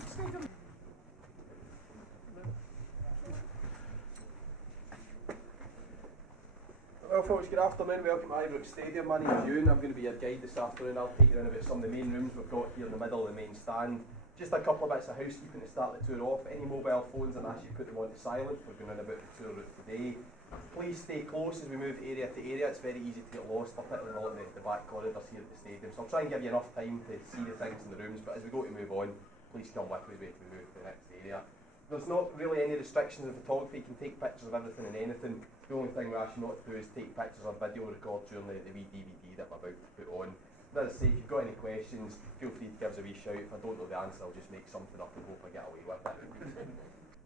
Stadium. Well folks, good afternoon, welcome to Ibrox Stadium. My name is Ewan, I'm going to be your guide this afternoon. I'll take you around about some of the main rooms we've got here in the middle of the main stand. Just a couple of bits of housekeeping to start the tour off. Any mobile phones, I'm actually put them on to silent. We're going on about the tour route today. Please stay close as we move area to area. It's very easy to get lost, particularly along the back corridors here at the stadium. So I'll try and give you enough time to see the things in the rooms, but as we go to move on, please come with me as we move to the next area. There's not really any restrictions of photography. You can take pictures of everything and anything. The only thing we ask you not to do is take pictures or video record during the wee DVD that we're about to put on. But as I say, if you've got any questions, feel free to give us a wee shout. If I don't know the answer, I'll just make something up and hope I get away with it.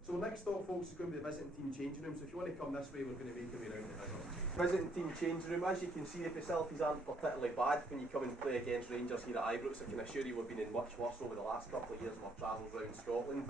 So next stop, folks, is going to be the visiting team changing room. So if you want to come this way, we're going to make our way around the visiting team changing room. As you can see, the facilities aren't particularly bad when you come and play against Rangers here at Ibrox. I can assure you we've been in much worse over the last couple of years of our travels around Scotland.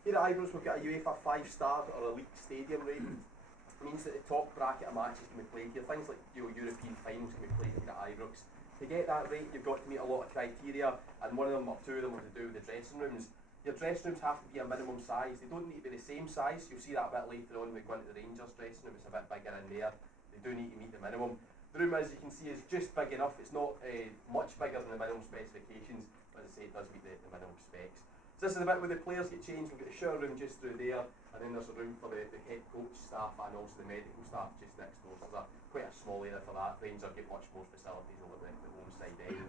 Here at Ibrox we've got a UEFA 5-star or elite stadium rating. It means that the top bracket of matches can be played here. Things like European finals can be played here at Ibrox. To get that rate, you've got to meet a lot of criteria, and one of them or two of them are to do with the dressing rooms. Your dressing rooms have to be a minimum size. They don't need to be the same size. You'll see that a bit later on when we go into the Rangers dressing room. It's a bit bigger in there. They do need to meet the minimum. The room, as you can see, is just big enough. It's not much bigger than the minimum specifications, but as I say, it does meet the minimum specs. So this is the bit where the players get changed. We've got the shower room just through there, and then there's a room for the head coach staff and also the medical staff just next door. So there's quite a small area for that. Rangers get much more facilities over the home side end.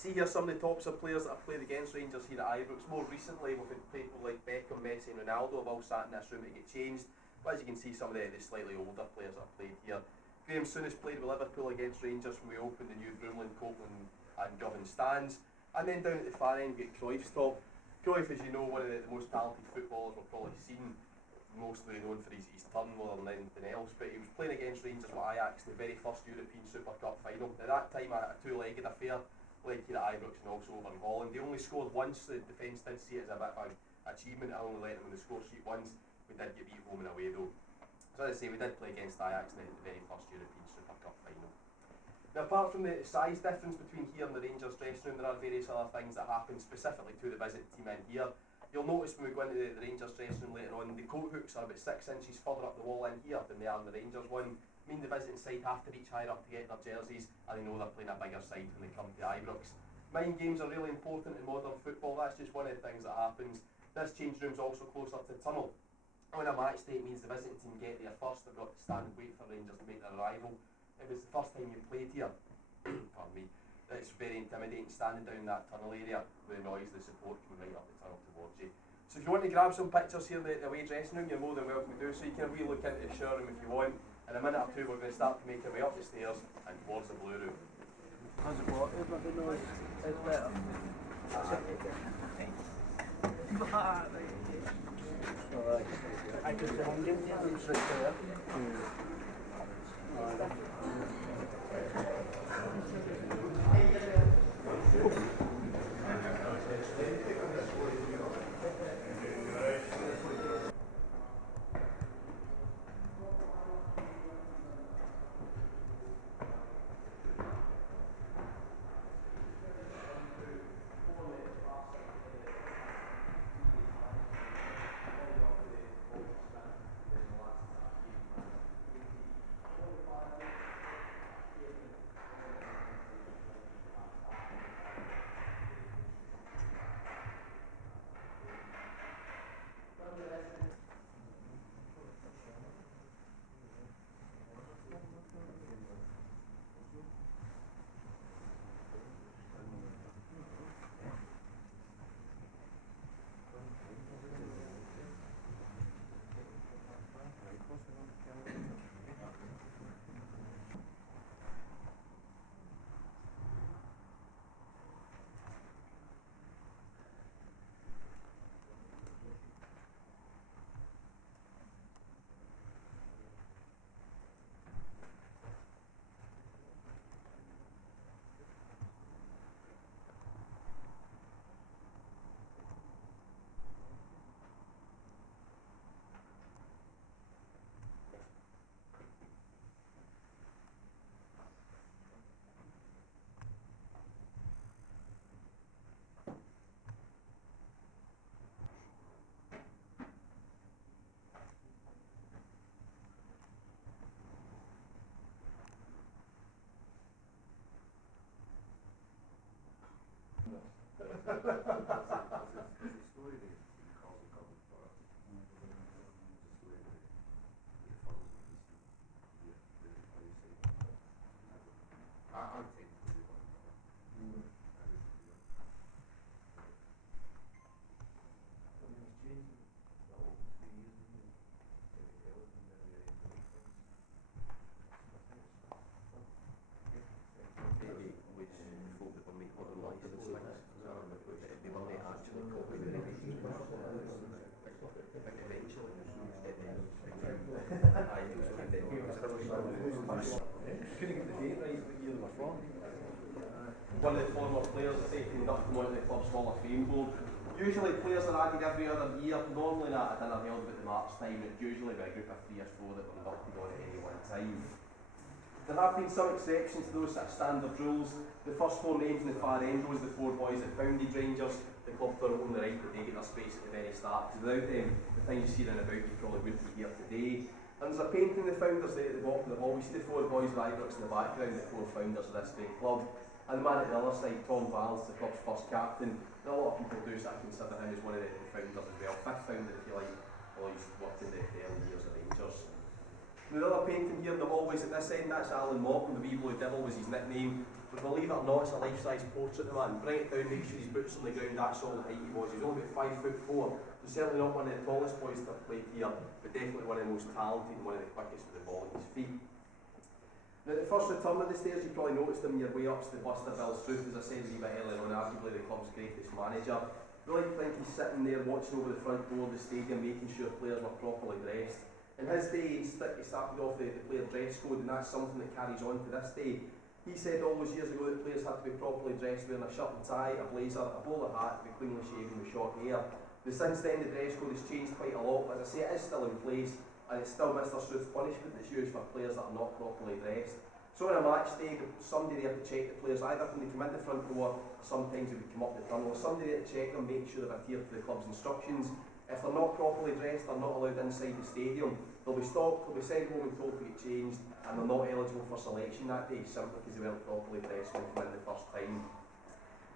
See here some of the tops of players that have played against Rangers here at Ibrox. More recently, we've had people like Beckham, Messi and Ronaldo have all sat in this room to get changed. But as you can see, some of the slightly older players that have played here. Graham Souness played with Liverpool against Rangers when we opened the new Broomland, Copeland and Govan stands. And then down at the far end, we get Cruyff's top. Cruyff, as you know, one of the most talented footballers we've probably seen, mostly known for his turn more than anything else, but he was playing against Rangers with Ajax in the very first European Super Cup final. At that time, a two-legged affair, played here at Ibrox and also over in Holland. He only scored once. The defence did see it as a bit of an achievement. I only let him on the score sheet once. We did get beat home and away though. So as I say, we did play against Ajax in the very first European Super Cup final. Now, apart from the size difference between here and the Rangers dressing room, there are various other things that happen specifically to the visit team in here. You'll notice when we go into the Rangers dressing room later on, the coat hooks are about 6 inches further up the wall in here than they are in the Rangers one. I mean, the visiting side have to reach higher up to get their jerseys, and they know they're playing a bigger side when they come to Ibrox. Mind games are really important in modern football. That's just one of the things that happens. This change room's also closer to the tunnel. On a match day, it means the visiting team get there first. They've got to stand and wait for Rangers to make their arrival. If it's the first time you played here, pardon me, it's very intimidating standing down that tunnel area with the noise, the support coming right up the tunnel towards you. So if you want to grab some pictures here in the away dressing room, you're more than welcome to do so. You can have a wee look into the shower room if you want. In a minute or two, we're going to start to make our way up the stairs and towards the blue room. How's it work? But the noise is better. I could be hanging here. I'm straight there. Couldn't get the date right what year they were from. One of the former players is taking up from one of the club's Hall of Fame board. Usually players are added every other year, normally not at dinner held about the March time, it's usually by a group of 3 or 4 that were inducted on at any one time. There have been some exceptions to those sort of standard rules. The first 4 names in the far end was the 4 boys that founded Rangers. The club don't own the right that they get their space at the very start, because without them, the things you see around about you probably wouldn't be here today. And there's a painting of the founders there at the bottom of the hall. We see the 4 boys of Ibrox in the background, the 4 founders of this great club. And the man at the other side, Tom Valls, the club's first captain. And a lot of people do sort of consider him as one of the founders as well, 5th founder if you like, although he's worked in the early years of Rangers. The other painting here in the hallways at this end, that's Alan Morton, the wee blue devil was his nickname. But believe it or not, it's a life-size portrait of the man. Bring it down, make sure his boots on the ground, that's all the height he was. He was only about 5'4". So certainly not one of the tallest boys to have played here, but definitely one of the most talented and one of the quickest with the ball at his feet. Now the first return of the stairs, you probably noticed him your way up to the Buster Bill's roof, as I said a wee bit earlier on, arguably the club's greatest manager. I like to think he's sitting there watching over the front door of the stadium, making sure players were properly dressed. In his day, he started off the player dress code, and that's something that carries on to this day. He said all those years ago that players had to be properly dressed, wearing a shirt and tie, a blazer, a bowler hat, to be cleanly shaven with short hair. But since then, the dress code has changed quite a lot, but as I say, it is still in place, and it's still Mr. Sooth's punishment that's used for players that are not properly dressed. So on a match day, somebody there to check the players, either when they come in the front door, sometimes they would come up the tunnel, somebody there to check them, make sure they've adhered to the club's instructions. If they're not properly dressed, they're not allowed inside the stadium. They'll be stopped, they'll be sent home and told to get changed, and they're not eligible for selection that day, simply because they weren't properly dressed when they come in the first time.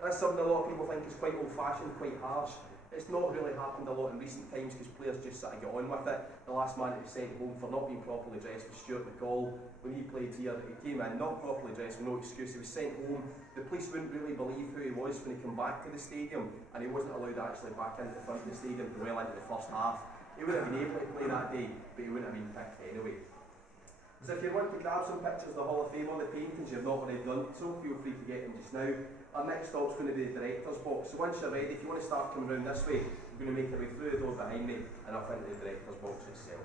That's something a lot of people think is quite old-fashioned, quite harsh. It's not really happened a lot in recent times because players just sort of get on with it. The last man to be sent home for not being properly dressed was Stuart McCall. When he played here, he came in not properly dressed with no excuse. He was sent home. The police wouldn't really believe who he was when he came back to the stadium, and he wasn't allowed actually back into the front of the stadium for well into the first half. He would have been able to play that day, but he wouldn't have been picked anyway. So if you want to grab some pictures of the Hall of Fame on the paintings you've not already done so, feel free to get them just now. Our next stop's going to be the director's box. So once you're ready, if you want to start coming round this way, you're going to make your way through the door behind me and up into the director's box itself.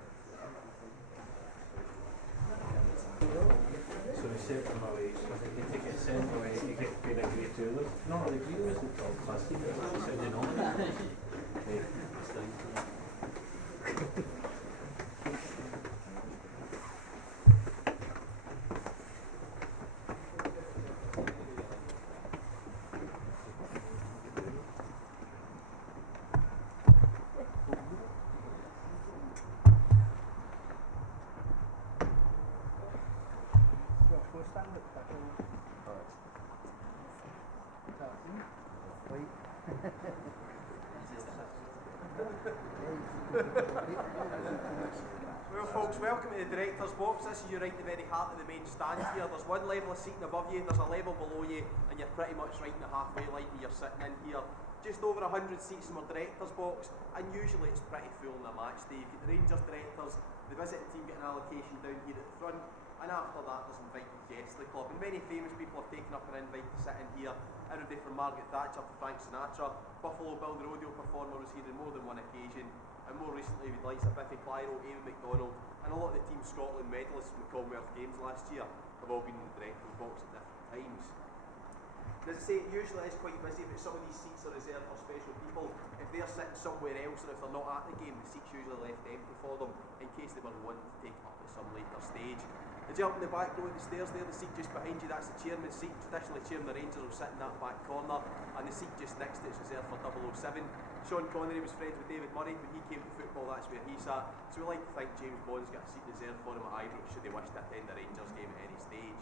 So they set them away, so they get sent away, you get paid a great to them. No, the green was the top class, he said they know. Well folks, welcome to the director's box. This is you right at the very heart of the main stand here. There's one level of seating above you, there's a level below you, and you're pretty much right in the halfway line when you're sitting in here. Just over 100 seats in our director's box, and usually it's pretty full on a match day. You've got the Rangers directors, the visiting team get an allocation down here at the front, and after that there's invited guests to the club. And many famous people have taken up an invite to sit in here. Everybody from Margaret Thatcher to Frank Sinatra. Buffalo Bill, the rodeo performer, was here on more than one occasion. And more recently with likes of Biffy Clyro, Eamon MacDonald, and a lot of the Team Scotland medalists from the Commonwealth Games last year have all been in the director's box at different times. As I say, it usually is quite busy, but some of these seats are reserved for special people. If they're sitting somewhere else, or if they're not at the game, the seats usually left empty for them in case they were wanting to take up at some later stage. As you up in the back row of the stairs there, the seat just behind you, that's the chairman's seat. Traditionally, Chairman of the Rangers will sit in that back corner, and the seat just next to it is reserved for 007. Sean Connery was friends with David Murray. When he came to football, that's where he sat. So we like to think James Bond's got a seat reserved for him at Ibrox should he wish to attend a Rangers game at any stage.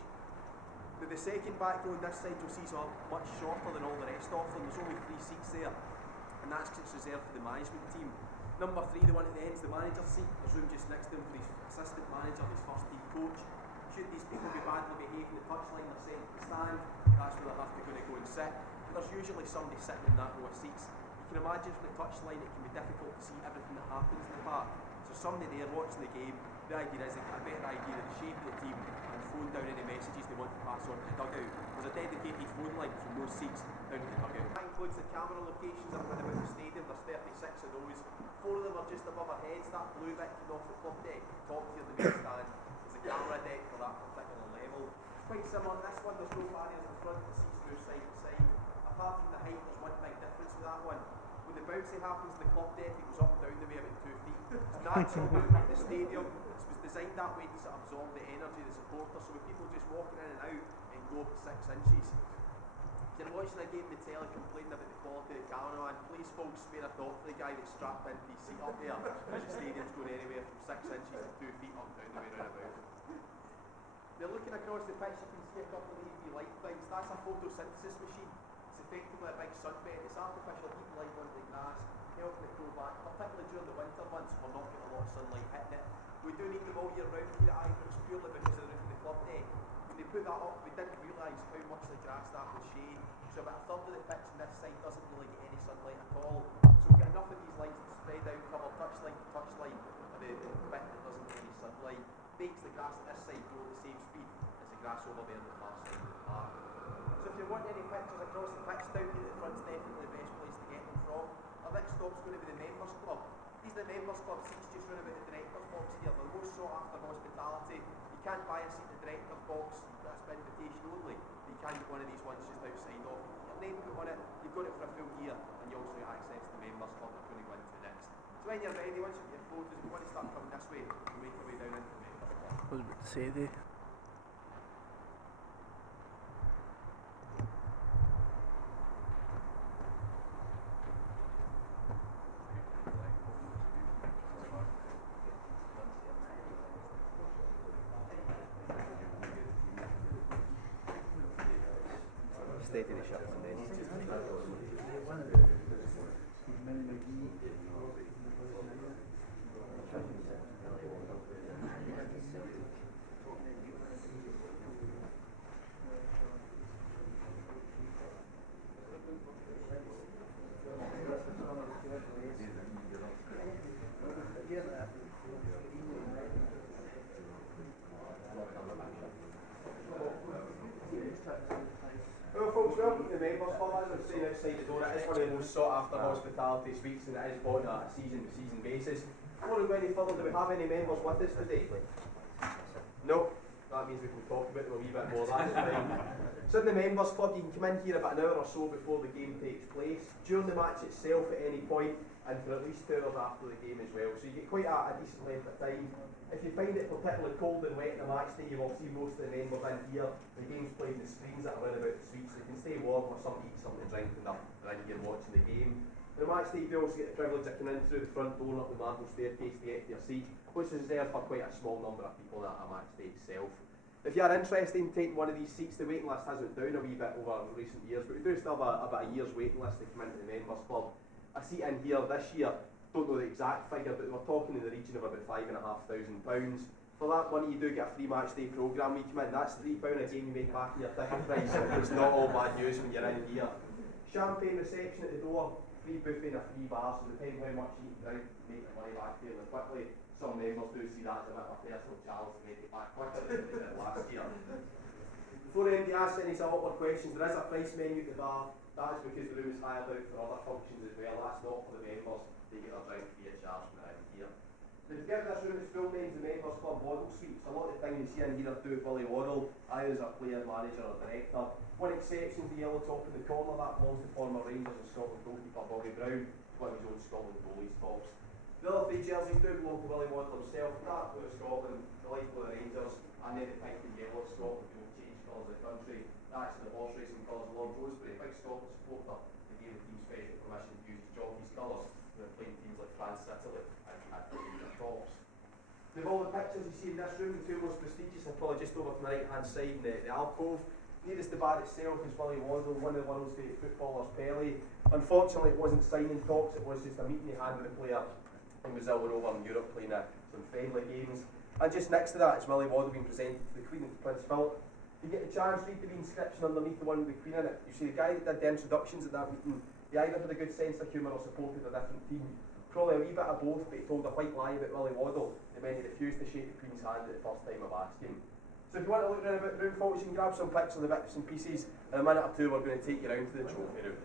The second back row on this side you'll see is much shorter than all the rest of them. There's only 3 seats there, and that's just reserved for the management team. Number 3, the one at the end, is the manager's seat. There's room just next to him for his assistant manager, his first team coach. Should these people be badly behaving, the touchline, they're sent to the stand. That's where they'll have to go and sit. But there's usually somebody sitting in that row of seats. You can imagine from the touchline it can be difficult to see everything that happens in the park. So somebody there watching the game, the idea is they get a better idea of the shape of the team and phone down any messages they want to pass on to the dugout. There's a dedicated phone line from those seats down to the dugout. That includes the camera locations around about the stadium. There's 36 of those. 4 of them are just above our heads. That blue bit coming off the club deck, top tier, the main stand. There's a camera deck for that particular level. It's quite similar. This one, there's no barriers in front. The seats move side to side. Apart from the height, there's one big difference with that one. When the bouncy happens in the club deck, it goes up and down the way about 2 feet. It's natural movement in the stadium. It was designed that way to sort of absorb the energy of the supporters. So with people just walking in and out, it can go up to 6 inches. If you're watching a game in the telly complaining about the quality of the cameraman, please folks spare a thought for the guy that's strapped into his seat up there, because the stadium's going anywhere from 6 inches to 2 feet up and down the way round about. Now looking across the pitch, you can see a couple of LED light things. That's a photosynthesis machine. It's effectively a big sunbed. It's artificial heat light on the grass, helping it grow back, particularly during the winter months when we're not getting a lot of sunlight hitting it. We do need them all year round here at Ibrox, purely because of the roof of the club deck. When they put that up, we didn't realise how much the grass that would shade. So about a third of the pitch on this side doesn't really get any sunlight at all. So we've got enough of these lights to spread out, cover touchline to touchline, and the bit that doesn't get any sunlight makes the grass at this side grow at the same speed as the grass over there on the far side of the park. So if you want any pictures across the pitch, down here at the front's definitely the best place to get them from. Our next stop's going to be the Members Club. These are the Members Club seats just round about the Director's Box here. They're most sought after hospitality. You can't buy a seat in the Director's Box, that's by invitation only. You can get one of these ones just outside off. Your name put on it, you've got it for a full year, and you also get access to the Members Club that we're going to go into next. So when you're ready, once you've got your photos, we want to start coming this way, and make our way down into the Members Club. I was about to say there. Stay to the shop and then well, folks, welcome to the Members Club. As I was saying outside the door, it is one of the most sought after hospitality suites, and it is bought on a season-to-season basis. Before we go any further, do we have any members with us today? No? That means we can talk about them a wee bit more, that's fine. So in the Members Club, you can come in here about an hour or so before the game takes place, during the match itself at any point, and for at least 2 hours after the game as well. So you get quite a decent length of time. If you find it particularly cold and wet in the match day, you will see most of the members in here. The game's played in the screens that are in about the suite, so you can stay warm or something, eat something to drink, and they're in here watching the game. The match day, you also get the privilege of coming in through the front door and up the marble staircase to get to your seat, which is reserved for quite a small number of people at a match day itself. If you are interested in taking one of these seats, the waiting list has went down a wee bit over recent years, but we do still have about a year's waiting list to come into the Members Club. A seat in here this year, don't know the exact figure, but we're talking in the region of about £5,500. For that money, you do get a free match day programme when you come in. That's £3 a game you make back in your ticket price. It's not all bad news when you're in here. Champagne reception at the door, free buffet and a free bar, so depending how much you eat and drink, you make your money back fairly quickly. Some members do see that as a bit of a personal challenge to make it back quicker than they did last year. Before anybody asks any sort of awkward questions, there is a price menu at the bar. That is because the room is hired out for other functions as well. That's not for the members. They get their drink free of charge from around here. Now, to give this room its full name, the Members Club Waddle Suite. So a lot of the things you see in here are to do with Willie Waddle, either as a player, manager or director. One exception is the yellow top in the corner. That belongs to former Rangers and Scotland goalkeeper Bobby Brown, one of his own Scotland goalies tops. The other 3 jerseys do belong to Willie Waddle himself. Dark blue of Scotland, the light blue of Rangers, and then the pink and yellow of Scotland, who will change colours of the country. That's the horse racing colours of Lord Rosebery, a big Scotland supporter. They gave the team special permission to use the jockey's colours. They're playing teams like France, Italy, and he had to use their tops. Of all the pictures you see in this room, the 2 most prestigious are probably just over to the right hand side in the alcove. Nearest the bar itself is Willie Waddle, one of the world's great footballers, Pelé. Unfortunately, it wasn't signing talks, it was just a meeting he had with a player in Brazil and over in Europe playing some friendly games. And just next to that is Willie Waddle being presented to the Queen and to Prince Philip. You get a chance, read the inscription underneath the one with the Queen in it. You see the guy that did the introductions at that meeting, he either had a good sense of humour or supported a different team. Probably a wee bit of both, but he told a white lie about Willie Waddle, and then he refused to shake the Queen's hand at the first time of asking. So if you want to look around a bit room, folks, you can grab some pictures of the bits and pieces. In a minute or two, we're going to take you around to the trophy room.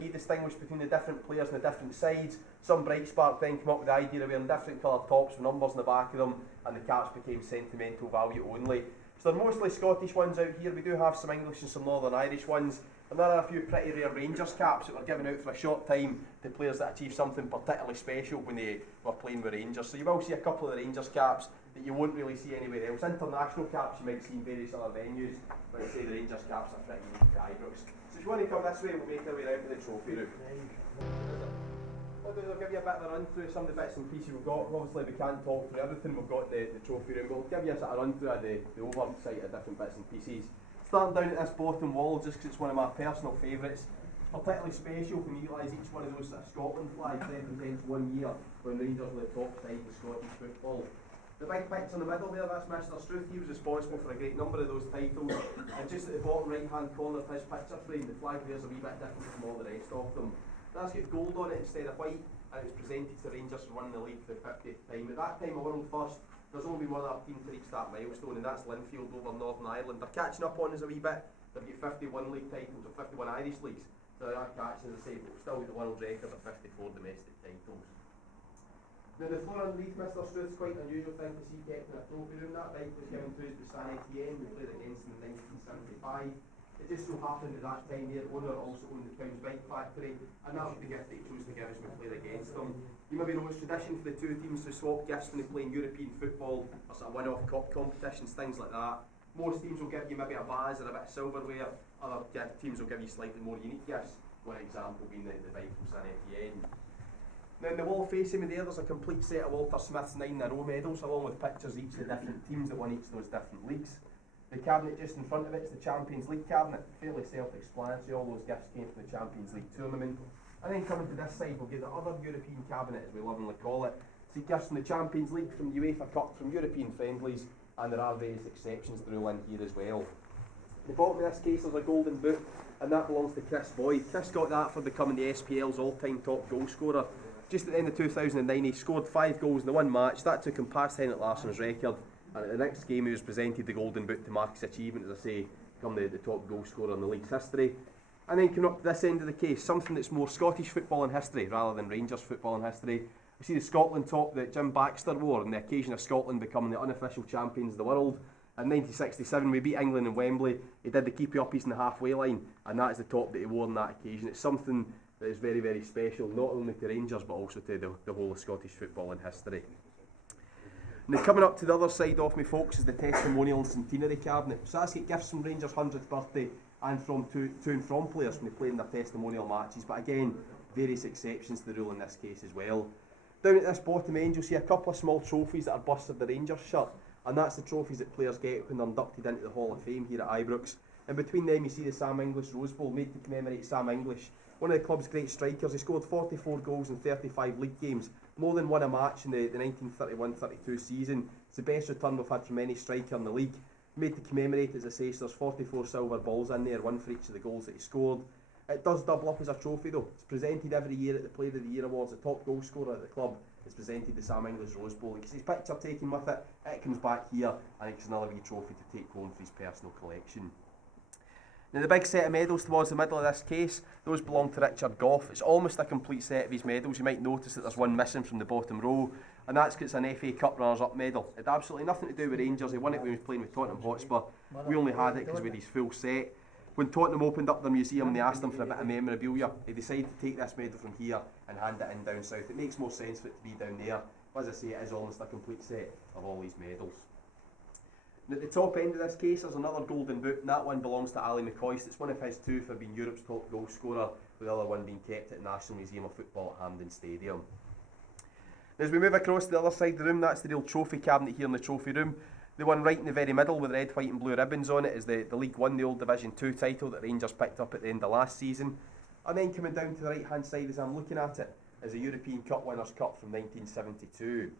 He distinguished between the different players on the different sides. Some bright spark then came up with the idea of wearing different coloured tops with numbers on the back of them, and the caps became sentimental value only. So they're mostly Scottish ones out here. We do have some English and some Northern Irish ones, and there are a few pretty rare Rangers caps that were given out for a short time to players that achieved something particularly special when they were playing with Rangers. So you will see a couple of the Rangers caps that you won't really see anywhere else. International caps you might see in various other venues, but I'd say the Rangers caps are pretty unique to Ibrox. So if you want to come this way, we'll make our way round to the trophy room. I'll give you a bit of a run through some of the bits and pieces we've got. Obviously we can't talk through everything we've got in the trophy room, but we'll give you a sort of run through of the oversight of different bits and pieces. Starting down at this bottom wall, just because it's one of my personal favourites. Particularly special when you realise each one of those sort of Scotland flags represents 1 year when Rangers were the top side of Scottish football. The big picture in the middle there, that's Mr Struth. He was responsible for a great number of those titles. And just at the bottom right hand corner of his picture frame, the flag there's a wee bit different from all the rest of them. That's got gold on it instead of white, and it's presented to Rangers for winning the league for the 50th time. At that time, a world first, there's only one other team to reach that milestone, and that's Linfield over Northern Ireland. They're catching up on us a wee bit. They've got 51 league titles or 51 Irish leagues, so they are catching, as I say, but we've still got the world record of 54 domestic titles. Now the floor underneath Mr Struth's quite an unusual thing to see kept in a trophy room. That right was given to us by San Etienne, we played against them in 1975. It just so happened at that time their owner also owned the Town's Bike Factory, and that was the gift that he chose to give us when we played against them. You maybe know it's tradition for the two teams to swap gifts when they play in European football, or sort of one-off cup competitions, things like that. Most teams will give you maybe a vase or a bit of silverware, other teams will give you slightly more unique gifts, one example being the bike from San Etienne. Now in the wall facing me there's a complete set of Walter Smith's 9 in a row medals, along with pictures of each of the different teams that won each of those different leagues. The cabinet just in front of it is the Champions League cabinet, fairly self-explanatory. All those gifts came from the Champions League tournament. And then coming to this side, we'll get the other European cabinet, as we lovingly call it. See gifts from the Champions League, from UEFA Cup, from European friendlies, and there are various exceptions to rule in here as well. The bottom of this case there's a golden boot, and that belongs to Chris Boyd. Chris got that for becoming the SPL's all-time top goal scorer. Just at the end of 2009, he scored 5 goals in the one match. That took him past Henrik Larsson's record. And at the next game he was presented the golden boot to mark his achievement, as I say, become the top goal scorer in the league's history. And then coming up to this end of the case, something that's more Scottish football in history rather than Rangers football in history. We see the Scotland top that Jim Baxter wore on the occasion of Scotland becoming the unofficial champions of the world. In 1967 we beat England in Wembley. He did the keepy-uppies in the halfway line, and that is the top that he wore on that occasion. It's something that is very, very special, not only to Rangers but also to the whole of Scottish football in history. Now coming up to the other side of me, folks, is the testimonial and centenary cabinet. So that's got gifts from Rangers' 100th birthday and from to and from players when they play in their testimonial matches, but again, various exceptions to the rule in this case as well. Down at this bottom end you'll see a couple of small trophies that are busts of the Rangers shirt, and that's the trophies that players get when they're inducted into the Hall of Fame here at Ibrox. And between them you see the Sam English Rose Bowl, made to commemorate Sam English, one of the club's great strikers. He scored 44 goals in 35 league games, more than one a match in the 1931-32 season. It's the best return we've had from any striker in the league. Made to commemorate, as I say, so there's 44 silver balls in there, one for each of the goals that he scored. It does double up as a trophy though. It's presented every year at the Player of the Year Awards. The top goal scorer at the club is presented the Sam English Rose Bowl. He gets his picture taken with it, it comes back here, and it gets another wee trophy to take home for his personal collection. Now the big set of medals towards the middle of this case, those belong to Richard Gough. It's almost a complete set of his medals. You might notice that there's one missing from the bottom row, and that's because it's an FA Cup runners-up medal. It had absolutely nothing to do with Rangers. He won it when he was playing with Tottenham Hotspur. We only had it because we had his full set. When Tottenham opened up their museum, they asked him for a bit of memorabilia. He decided to take this medal from here and hand it in down south. It makes more sense for it to be down there. But as I say, it is almost a complete set of all these medals. And at the top end of this case there's another golden boot, and that one belongs to Ali McCoist. It's one of his two for being Europe's top goal scorer, with the other one being kept at the National Museum of Football at Hampden Stadium. Now as we move across to the other side of the room, that's the real trophy cabinet here in the trophy room. The one right in the very middle with red, white and blue ribbons on it is the League One, the old Division 2 title that Rangers picked up at the end of last season. And then coming down to the right hand side as I'm looking at it is a European Cup Winners' Cup from 1972.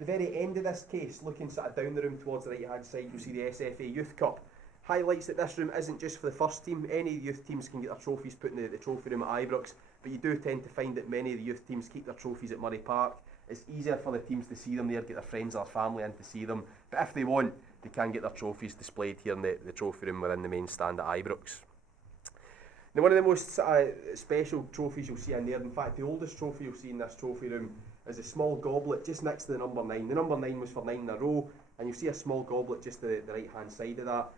The very end of this case, looking sort of down the room towards the right hand side, you'll see the SFA Youth Cup. Highlights that this room isn't just for the first team. Any youth teams can get their trophies put in the trophy room at Ibrox, but you do tend to find that many of the youth teams keep their trophies at Murray Park. It's easier for the teams to see them there, get their friends or their family in to see them, but if they want, they can get their trophies displayed here in the trophy room within the main stand at Ibrox. Now, one of the most special trophies you'll see in there, in fact the oldest trophy you'll see in this trophy room, is a small goblet just next to the number 9. The number 9 was for 9 in a row, and you'll see a small goblet just to the right hand side of that.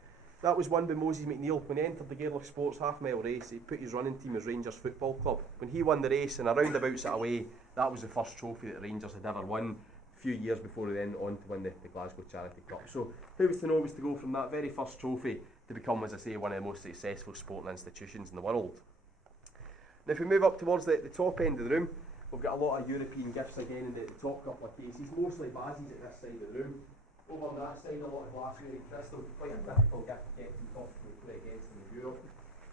That was won by Moses McNeil. When he entered the Gaelic Sports half-mile race, he put his running team as Rangers Football Club. When he won the race in a roundabout sort of way, that was the first trophy that Rangers had ever won, a few years before he then on to win the Glasgow Charity Cup. So who was to know was to go from that very first trophy to become, as I say, one of the most successful sporting institutions in the world. Now if we move up towards the top end of the room, we've got a lot of European gifts again in the top couple of cases, mostly bases at this side of the room. Over on that side, a lot of glassware and crystal, quite a typical gift to get from top to play against in the Europe.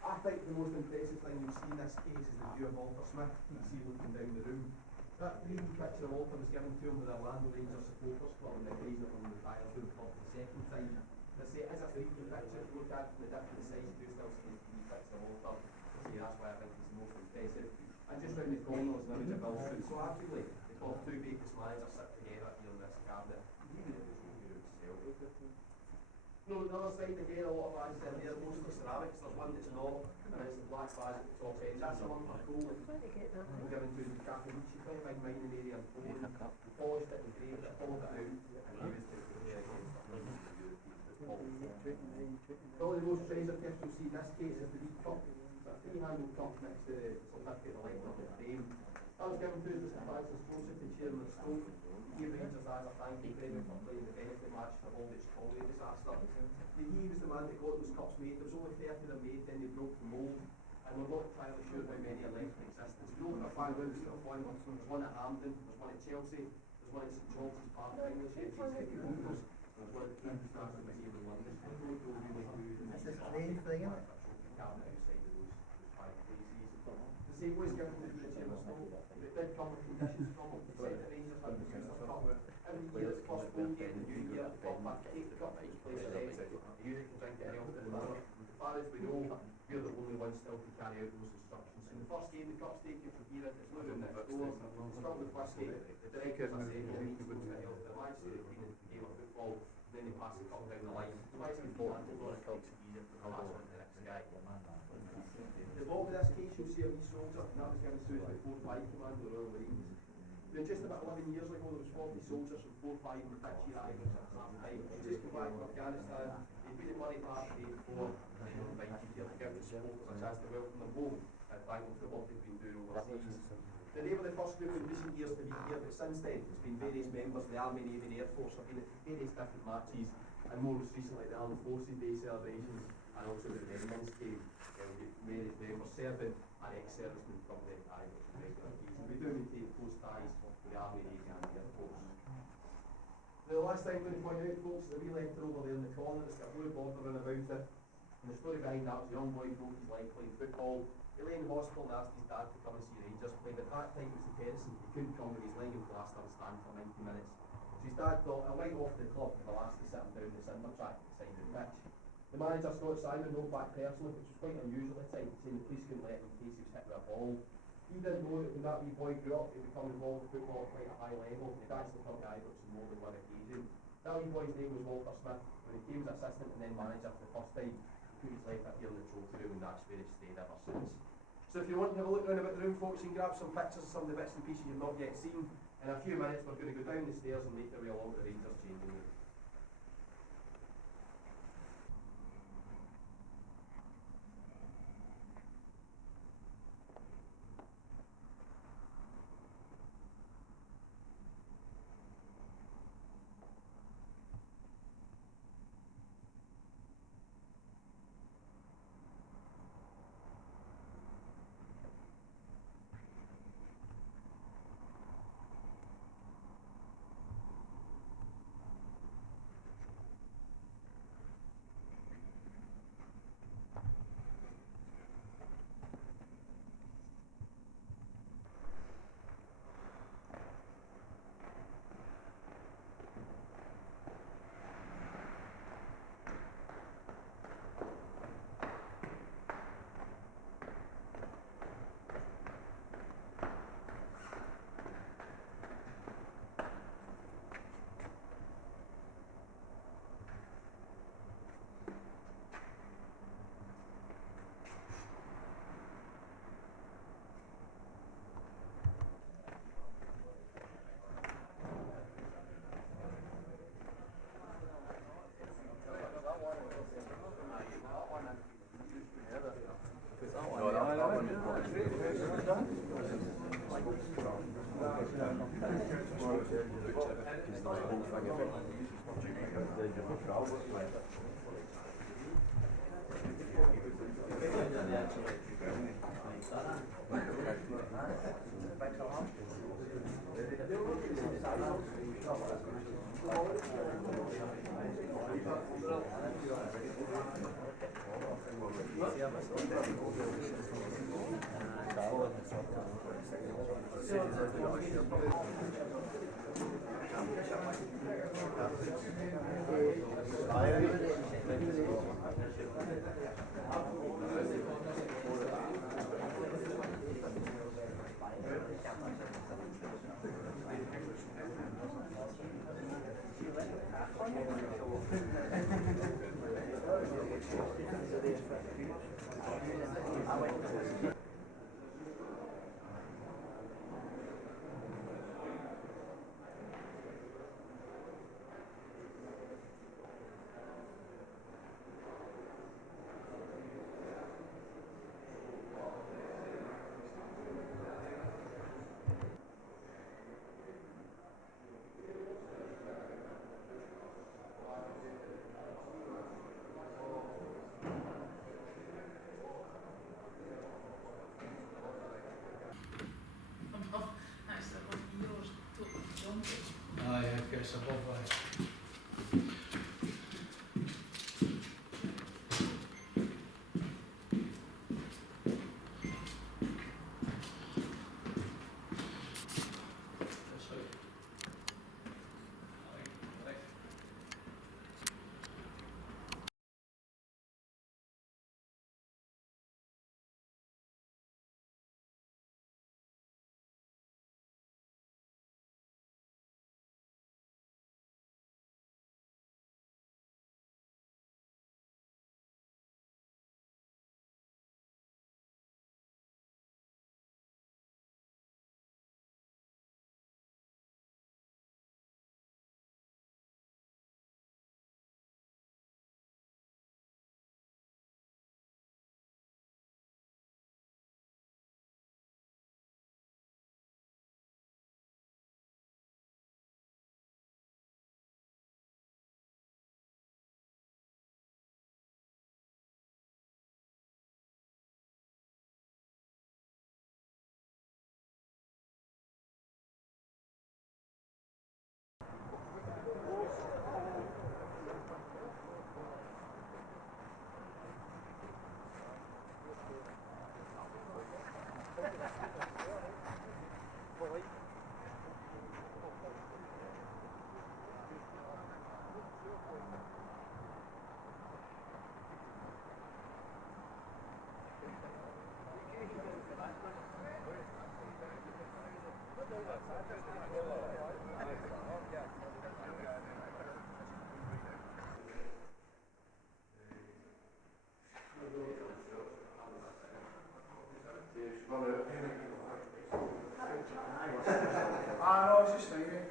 I think the most impressive thing you'll see in this case is the view of Walter Smith, you can see looking down the room. That 3D picture of Walter was given to him with the Orlando Rangers supporters club and the occasion of him retired doing for the second time. They say as a 3D picture, if you look at it from the different sides, you still see the 3D picture of Walter. So that's why I think he's the most impressive. And just round the corner is an image of Bill Foot. So arguably, the top two greatest managers sit together here in this cabinet. Even if no, the other side again, a lot of vases in there, mostly ceramics. There's one that's not, and it's the black vase at the top end. That's a lump of gold given to the Capinucci, quite a big mining area in Poland. We polished it and engraved it, hollowed it out, and used it to play against probably the most treasure gift you'll see in this case is the League Cup. It's a three-handled cup next to the certificate of light of the frame. That was given to us Mr. Francis Joseph, the chairman of Stoke. He gave Rangers as a thank you credit for playing the benefit match for all this Collier disaster. He was the man that got those cups made. There was only 30 of them made, then they broke the mould, and we're not entirely sure how many are left in existence. We know that five rounds still one. There's one at Hampden, there's one at Chelsea, there's one at St George's Park, English, there's one at the King's National Museum in London. I don't know really who the next cabinet outside of those 5 places. The same was given to the chairman of Stoke. It did come with conditions from him. He said that Rangers had to use their cup every year. It's first home game, the new year, the top back, take the cup, each place is empty. The unit can drink it any of it in the other. As far as we know, we're the only ones still to carry out those instructions. In the first game, the cup's taken from here, it's moving next door. It's filled with whiskey. The directors are saying, well, he's going to help the match, so they've been in the game of football. Then they pass the cup down the line. Twice before, it makes it easier for the last one to the next guy. The ball of this case, you'll see a wee soldier, and that was given to us by 4-5 Command of the Royal Marines. Then just about 11 years ago, there was 40 soldiers from 4-5 in the pitch here at Ibrox at half time. They just come back from Afghanistan. They'd been at Murray Park the day before, and they were invited here to give the supporters a chance to welcome them home and thank them for what they've been doing overseas. Then they were the first group in recent years to be here, but since then it's been various members of the Army, Navy and Air Force have been at various different matches, and most recently the Armed Forces Day celebrations, and also the Remembrance Day. Various members serving and ex-servicemen from the Ibrox regular keys. We do maintain close ties with the Army, Navy and the Air Force. The last thing I'm going to point out, folks, is a wee letter over there in the corner. It's got a blue border in about it. And the story behind that was a young boy broke his leg playing football. He lay in hospital and asked his dad to come and see Rangers play, but at that time it was the Harrison. He couldn't come with his leg in plaster and stand for 90 minutes. So his dad thought, I went off to the club for the last to sit him down the cinder track beside the pitch. The manager, Scott Simon, wrote back personally, which was quite unusual at the time, saying the police couldn't let him in case he was hit with a ball. He didn't know that when that wee boy grew up, he would become involved with football at quite a high level. He'd actually come to Ibrox on more than one occasion. That wee boy's name was Walter Smith. When he came as assistant and then manager for the first time, he put his life up here in the trophy room, and that's where he's stayed ever since. So if you want to have a look around about the room, folks, you can grab some pictures of some of the bits and pieces you've not yet seen. In a few minutes, we're going to go down the stairs and make our way along the Rangers changing room. Aye, I guess above that. That's right. Aye, right. Ah, no, it's just thinking.